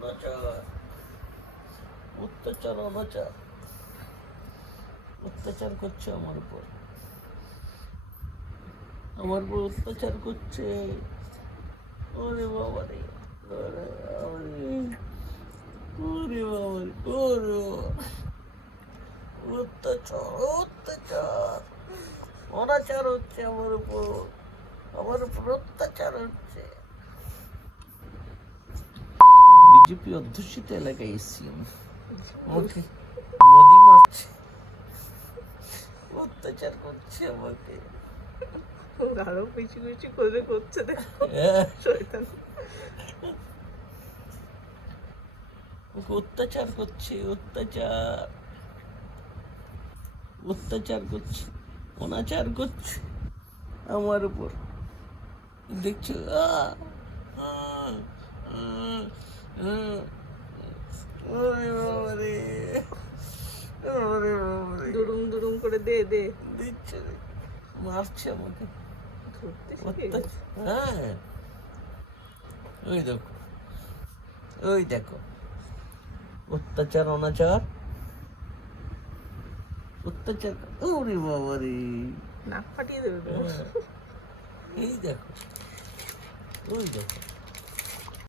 অনাচার, অত্যাচার, অনাচার, অত্যাচার করছে আমার উপর অত্যাচার করছে। ওরে বাবা রে, ওরে বাবা রে, ওরে বাবা রে, ওরে বাবা। অত্যাচার, অত্যাচার, অনাচার হচ্ছে আমার উপর অত্যাচার হচ্ছে। বিজেপি অধ্যুষিত এলাকায় এসছি আমি, আমাকে মোদি মারছে, অত্যাচার করছে আমাকে। আরো পিছু পিছু করে করছে শয়তান। অত্যাচার করছে, অত্যাচার, অত্যাচার করছে, অনাচার করছে আমার উপর। দেখছো? দুরুম দুরুম করে দে দে দিচ্ছে, মারছে আমাকে। ধরতে শিখে গেছে। হ্যাঁ, ওই দেখো, ওই দেখো, অত্যাচার, অনাচার, অত্যাচার। ওরে বাবা রে, নাক ফাটিয়ে দেবে তো। এই দেখো, ওই দেখো।